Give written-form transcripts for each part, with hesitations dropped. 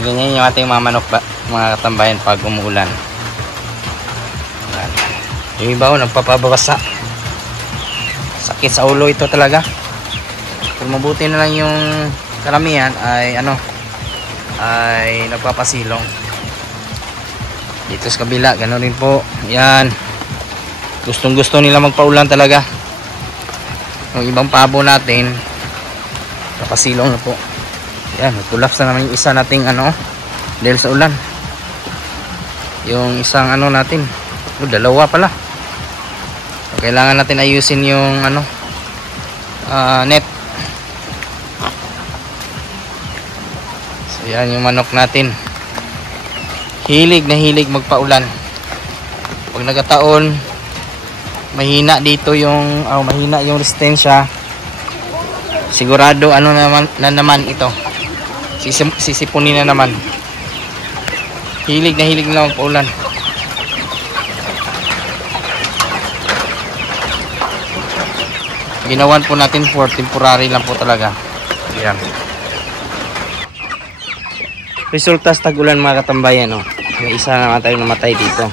Ganyan yung ating mga manok ba, mga katambayan pag umuulan. Yung iba nagpapabasa. Sakit sa ulo ito talaga. Pero mabuti na lang yung karamihan ay ay nagpapasilong. Dito sa kabila ganoon rin po. Yan. Gustong gusto nila magpaulan talaga. Yung ibang pabo natin papasilong na po. Yan, nag-collapse na naman yung isa nating dahil sa ulan. Yung isang natin, dalawa pala. So, kailangan natin ayusin yung net. So yan yung manok natin. Hilig na hilig magpaulan. Pag nagkataon mahina dito yung mahina yung resistensya, sigurado naman ito. Sisipunin na naman. Hilig na hilig na magpaulan. Ginawan po natin for temporary lang po talaga. Yan. Resulta sa tag-ulan mga katambayan. May isa naman tayong namatay dito.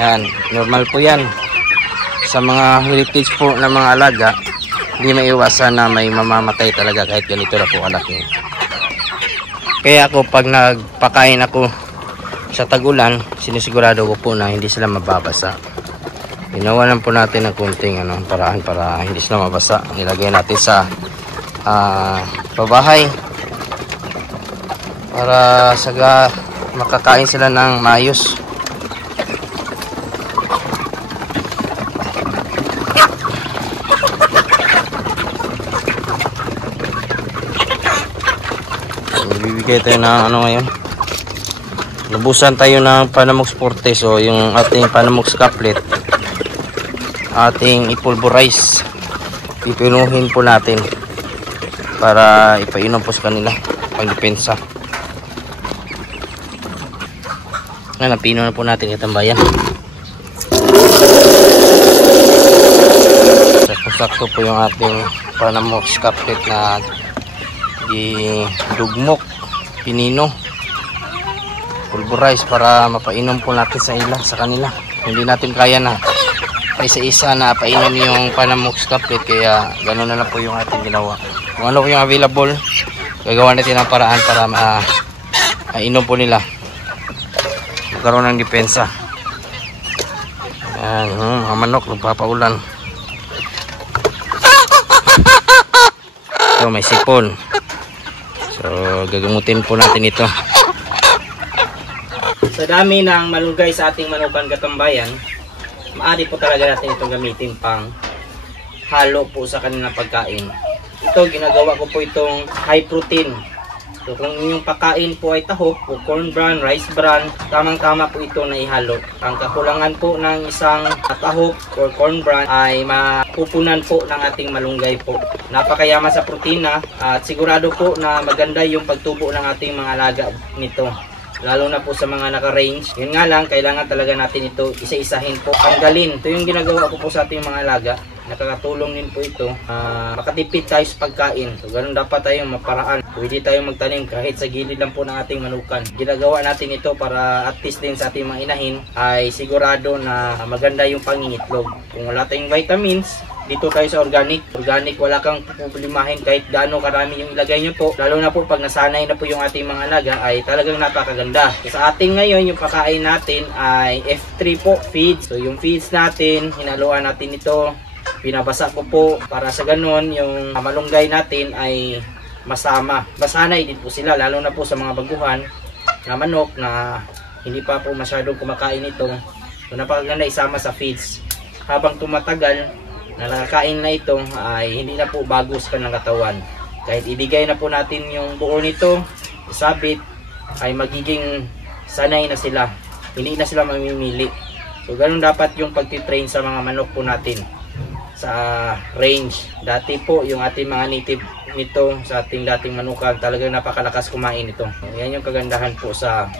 Yan. Normal po yan. Sa mga heritage po ng mga alaga, hindi maiwasan na may mamamatay talaga kahit ganito na po kalaki. Kaya ako pag nagpakain ako sa tag-ulan, sinisigurado ko po na hindi sila mababasa. Ginawan po natin ng kunting paraan para hindi sila mabasa. Nilagay natin sa pabahay para makakain sila ng maayos. Bibigay tayo ng ngayon. Lubusan tayo ng Panamox Forte. So yung ating Panamox Caplet, ating ipulverize, pipinuhin po natin para ipainom po sa kanila pang depensa. Napino na po natin katambayan. Sakto po yung ating Panamox Caplet na dugmok, pinino, pulverize para mapainom po natin sa kanila. Hindi natin kaya na isa-isa na painom yung Panamox Caplet, kaya gano'n na lang po yung ating ginawa. Kung ano po yung available, gagawa natin ang paraan para mainom po nila, magkaroon ng depensa. Yan, mga manok nagpapaulan. So may sipon. So gagamutin po natin ito. Sa dami ng malunggay sa ating manukan katambayan, maaari po talaga natin itong gamitin pang halo po sa kanilang pagkain. Ito, ginagawa ko po itong high protein. So kung inyong pagkain po ay tahok o corn bran, rice bran, tamang-tama po ito na ihalo. Ang kakulangan po ng isang tahok or corn bran ay mapupunan po ng ating malunggay po. Napakayaman sa protina at sigurado po na maganda yung pagtubo ng ating mga alaga nito, lalo na po sa mga naka-range. Yun nga lang, kailangan talaga natin ito isa-isahin po, tanggalin. Ito yung ginagawa ko po sa ating mga alaga. Nakakatulong din po ito, makatipid tayo sa pagkain. So ganun dapat tayong maparaan. Pwede tayong magtanim kahit sa gilid lang po ng ating manukan. Ginagawa natin ito para at least din sa ating mga inahin ay sigurado na maganda yung pangingitlog. Kung wala tayong vitamins, dito tayo sa organic. Organic, wala kang problemahin kahit gaano karami yung ilagay nyo po. Lalo na po pag nasanay na po yung ating mga alaga ay talagang napakaganda. Sa ating ngayon, yung pakain natin ay F3 po, feeds. So yung feeds natin, hinaluan natin ito. Pinabasa ko po para sa ganun yung malunggay natin ay masanay din po sila, lalo na po sa mga baguhan na manok na hindi pa po masyadong kumakain ito. So napakaganda isama sa feeds. Habang tumatagal na nakakain na ito ay hindi na po bago sa kanilang katawan. Kahit ibigay na po natin yung buo nito, isabit, ay magiging sanay na sila. Hindi na sila mamimili. So ganun dapat yung pagtitrain sa mga manok po natin sa range. Dati po yung ating mga native nito sa ating dating manukan, talagang napakalakas kumain ito. Yan yung kagandahan po sa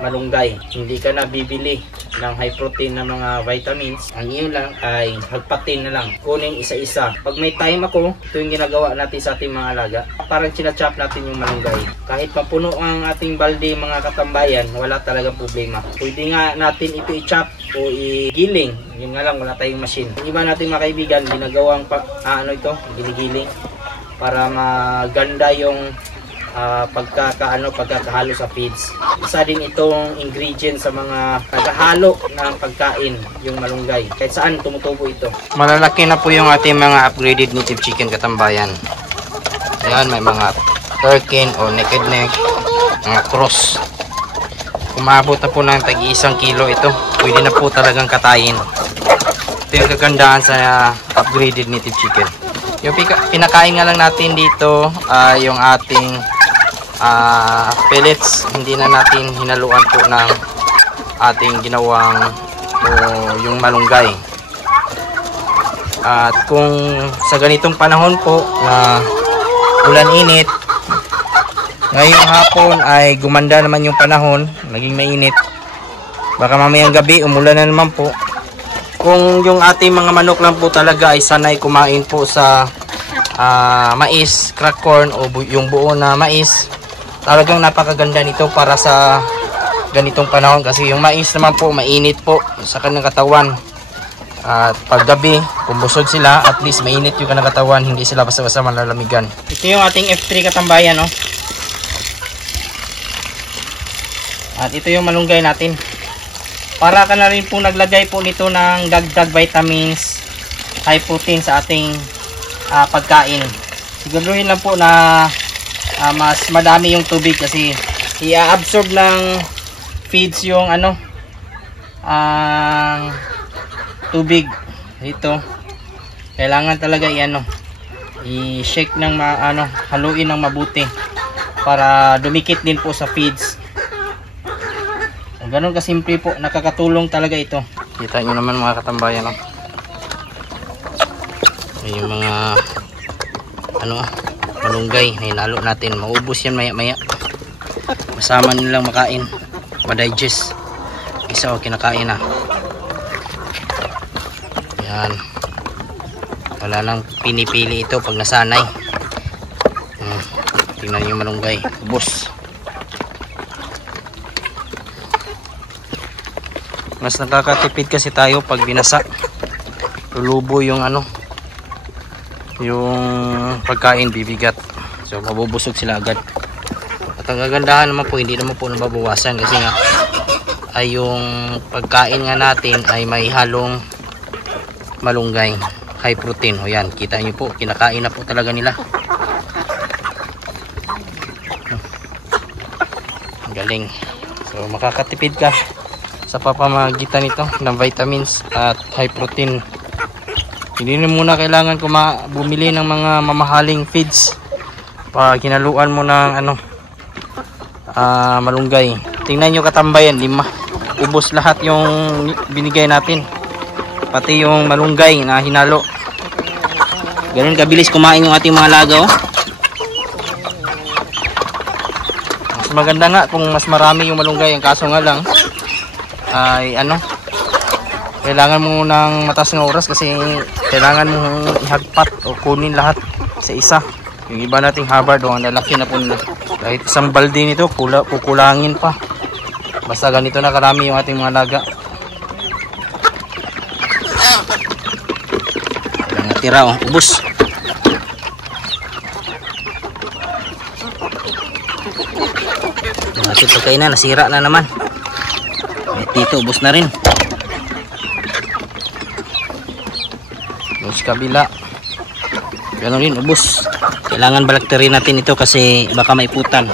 malunggay. Hindi ka na bibili ng high protein na mga vitamins. Ang iyo lang ay hagpatin na lang. Kunin isa-isa. Pag may time ako, ito yung ginagawa natin sa ating mga alaga. Parang chinachop natin yung malunggay. Kahit mapuno ang ating balde mga katambayan, wala talagang problema. Pwede nga natin ito i-chop o i-giling. Yun nga lang, wala tayong machine. Yung iba natin mga kaibigan, ginagawang ginigiling para maganda yung pagkakahalo sa feeds. Isa din itong ingredient sa mga paghahalo ng pagkain, yung malunggay. Kahit saan tumutubo ito. Malalaki na po yung ating mga upgraded native chicken katambayan. Ayan, may mga Turkin o naked neck, mga cross. Umabot na po ng tag-1 kilo ito. Pwede na po talagang katayin. Ito yung kagandahan sa upgraded native chicken. Yung pinakain nga lang natin dito, yung ating pellets. Hindi na natin hinaluan po ng ating ginawang yung malunggay. At kung sa ganitong panahon po na ulan init, ngayong hapon ay gumanda naman yung panahon, naging mainit. Baka mamayang gabi umulan na naman po. Kung yung ating mga manok lang po talaga ay sanay kumain po sa mais, crack corn o yung buo na mais, talagang napakaganda nito para sa ganitong panahon. Kasi yung mais naman po mainit po sa kanyang katawan. At pag gabi, kung busog sila, at least mainit yung kanyang katawan, hindi sila basta-basta malalamigan. Ito yung ating F3 katambayan, no? At ito yung malunggay natin. Para ka na rin po naglagay po nito ng dagdag vitamins, high protein sa ating pagkain. Siguruhin lang po na mas madami yung tubig kasi i-absorb ng feeds yung tubig dito. Kailangan talaga i-shake ng haluin ng mabuti para dumikit din po sa feeds. Ganun kasimple po, nakakatulong talaga ito. Kita nyo naman mga katambayan, no? Yung mga malunggay na hinalo natin, maubos yan maya maya. Masama nilang makain, ma-digest. Isa kinakain na. Yan, wala nang pinipili ito pag nasanay. Tingnan nyo malunggay, ubos. Mas nakakatipid kasi tayo pag binasa. Lulubo yung yung pagkain, bibigat. So mabubusog sila agad. At ang kagandahan naman po, hindi naman po nababawasan kasi nga ay yung pagkain nga natin ay may halong malunggay, high protein. O yan, kita nyo po, kinakain na po talaga nila. Galing. So makakatipid ka sa papamagitan nito ng vitamins at high protein. Hindi na muna kailangan bumili ng mga mamahaling feeds. Pag hinaluan mo ng malunggay. Tingnan nyo katambayan, 5. Ubos lahat yung binigay natin. Pati yung malunggay na hinalo. Ganun kabilis kumain yung ating mga lagaw. Mas maganda nga kung mas marami yung malunggay. Ang kaso nga lang ay kailangan mo ng mataas na oras kasi kailangan mo ihagpat o kunin lahat sa isa. Yung iba nating habard ang lalaki na po nila. Kahit isang balde nito kukulangin pa. Basta ganito na karami yung ating mga laga. Walang natira, ubos. Yung ating pagkainan nasira na naman. Dito ubos na rin. Yung sa kabila gano'n rin, ubos. Kailangan balakterin natin ito kasi baka maiputan.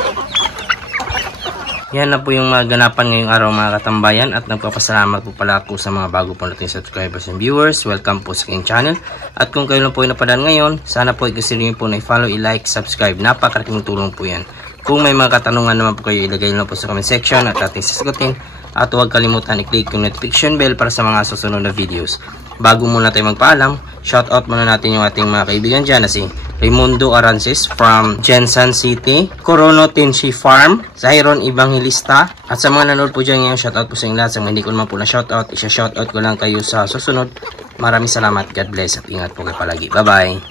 Yan na po yung mga ganapan ngayong araw mga katambayan. At nagpapasalamat po pala ako sa mga bago po natin subscribers and viewers. Welcome po sa aking channel. At kung kayo lang po ay napadaan ngayon, sana po gusto niyo po na i-follow, i-like, subscribe. Napakarating tulong po yan. Kung may mga katanungan naman po kayo, ilagay lang po sa comment section at ating sasagutin. At huwag kalimutan i-click yung notification bell para sa mga susunod na videos. bago muna tayo magpaalam, shoutout muna natin yung ating mga kaibigan dyan na si Raimundo Arances from Jensan City, Corono Tenshi Farm, Zyron Evangelista, at sa mga nanood po dyan ngayon, shoutout po sa inyo lahat. Sa mga hindi ko naman po na shoutout, isa-shoutout ko lang kayo sa susunod. Maraming salamat, God bless, at ingat po kayo palagi. Bye-bye!